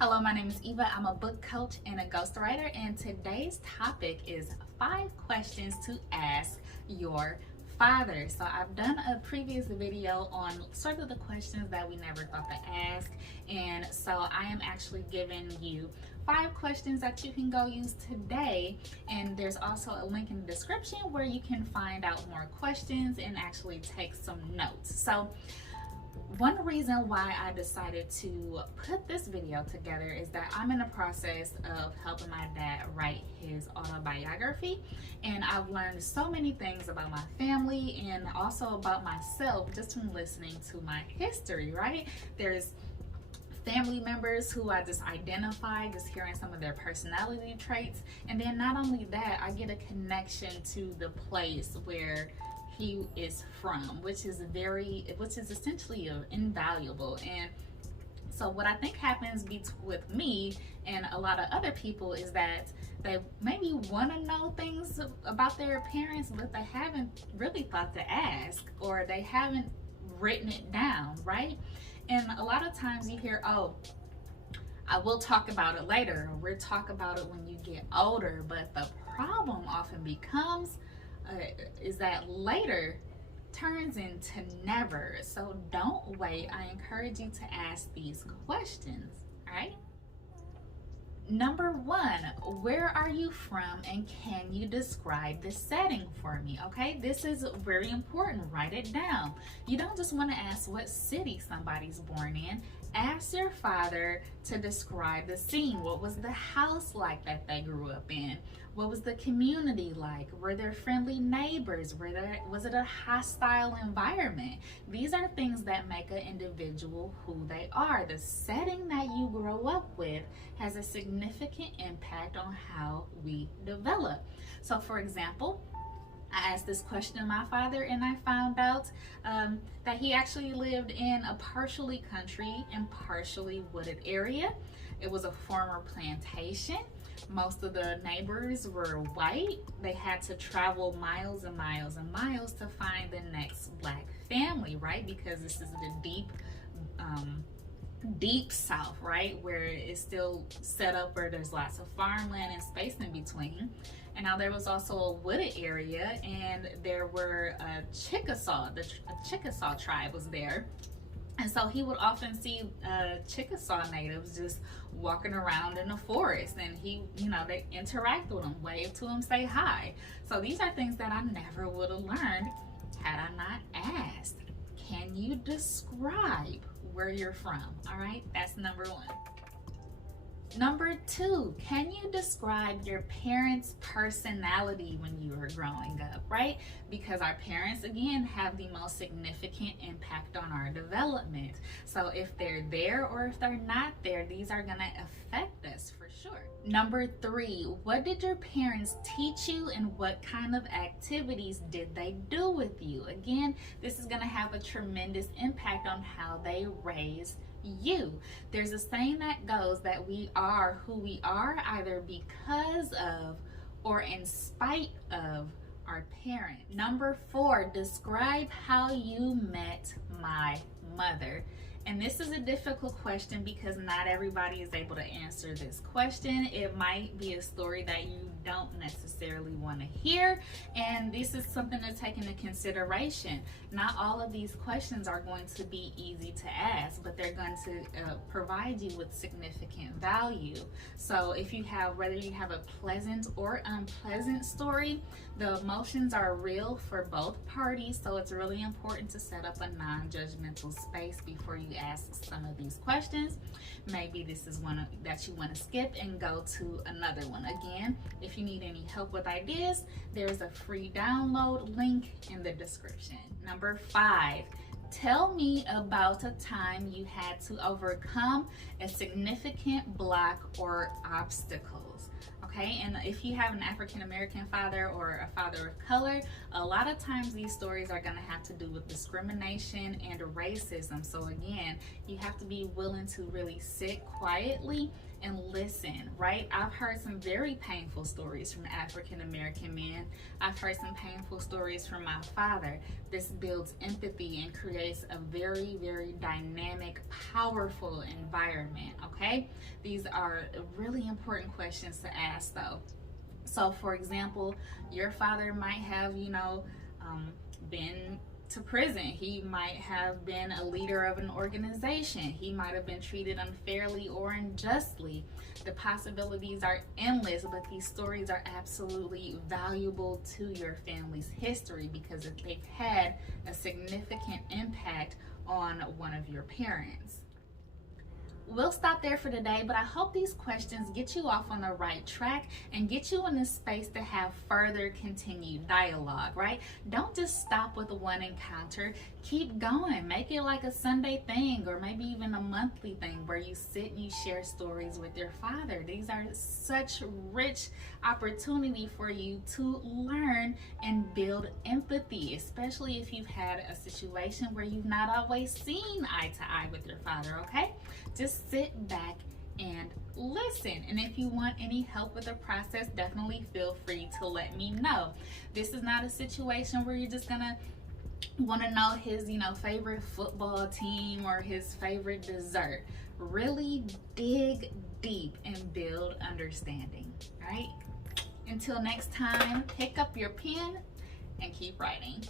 Hello, my name is Eva. I'm a book coach and a ghostwriter, and today's topic is 5 questions to ask your father. So I've done a previous video on sort of the questions that we never thought to ask, and so I am actually giving you 5 questions that you can go use today, and there's also a link in the description where you can find out more questions and actually take some notes. So one reason why I decided to put this video together is that I'm in the process of helping my dad write his autobiography, and I've learned so many things about my family and also about myself just from listening to my history, right? There's family members who I just identify just hearing some of their personality traits, and then not only that, I get a connection to the place where he is from, which is essentially invaluable. And so what I think happens with me and a lot of other people is that they maybe want to know things about their parents, but they haven't really thought to ask, or they haven't written it down, right? And a lot of times you hear, oh, I will talk about it later, or we'll talk about it when you get older. But the problem often becomes is that later turns into never. So don't wait. I encourage you to ask these questions. All right. Number 1, where are you from, and can you describe the setting for me? Okay, this is very important. Write it down. You don't just want to ask what city somebody's born in. Ask your father to describe the scene. What was the house like that they grew up in? What was the community like? Were there friendly neighbors? Was it a hostile environment? These are things that make an individual who they are. The setting that you grow up with has a significant impact on how we develop. So for example, I asked this question to my father, and I found out that he actually lived in a partially country and partially wooded area. It was a former plantation. Most of the neighbors were white. They had to travel miles and miles and miles to find the next black family, right? Because this is the deep south, right, where it's still set up where there's lots of farmland and space in between. And now there was also a wooded area, and there were Chickasaw. The Chickasaw tribe was there. And so he would often see Chickasaw natives just walking around in the forest, and they interact with them, wave to them, say hi. So these are things that I never would have learned had I not asked. Can you describe where you're from? All right, that's number 1. Number 2, can you describe your parents' personality when you were growing up, right? Because our parents, again, have the most significant impact on our development. So if they're there or if they're not there, these are going to affect us for sure. Number 3, what did your parents teach you, and what kind of activities did they do with you? Again, this is going to have a tremendous impact on how they raise you. There's a saying that goes that we are who we are either because of or in spite of our parent. Number 4, describe how you met my mother. And this is a difficult question because not everybody is able to answer this question. It might be a story that you don't necessarily want to hear, and this is something to take into consideration. Not all of these questions are going to be easy to ask, but they're going to provide you with significant value. So if you have, whether you have a pleasant or unpleasant story, the emotions are real for both parties, so it's really important to set up a non-judgmental space before you ask some of these questions. Maybe this is one that you want to skip and go to another one. Again, if you need any help with ideas, there's a free download link in the description. Number 5, tell me about a time you had to overcome a significant block or obstacles. Okay, and if you have an African American father or a father of color, a lot of times these stories are going to have to do with discrimination and racism. So again, you have to be willing to really sit quietly and listen, right? I've heard some very painful stories from African American men. I've heard some painful stories from my father. This builds empathy and creates a very, very dynamic, powerful environment, okay? These are really important questions to ask, though. So, for example, your father might have, been to prison. He might have been a leader of an organization. He might have been treated unfairly or unjustly. The possibilities are endless, but these stories are absolutely valuable to your family's history because they've had a significant impact on one of your parents. We'll stop there for today, but I hope these questions get you off on the right track and get you in a space to have further continued dialogue, right? Don't just stop with one encounter. Keep going. Make it like a Sunday thing or maybe even a monthly thing where you sit and you share stories with your father. These are such rich opportunity for you to learn and build empathy, especially if you've had a situation where you've not always seen eye to eye with your father, okay? Just sit back and listen. And if you want any help with the process, definitely feel free to let me know. This is not a situation where you're just gonna want to know his, favorite football team or his favorite dessert. Really dig deep and build understanding, right? Until next time, pick up your pen and keep writing.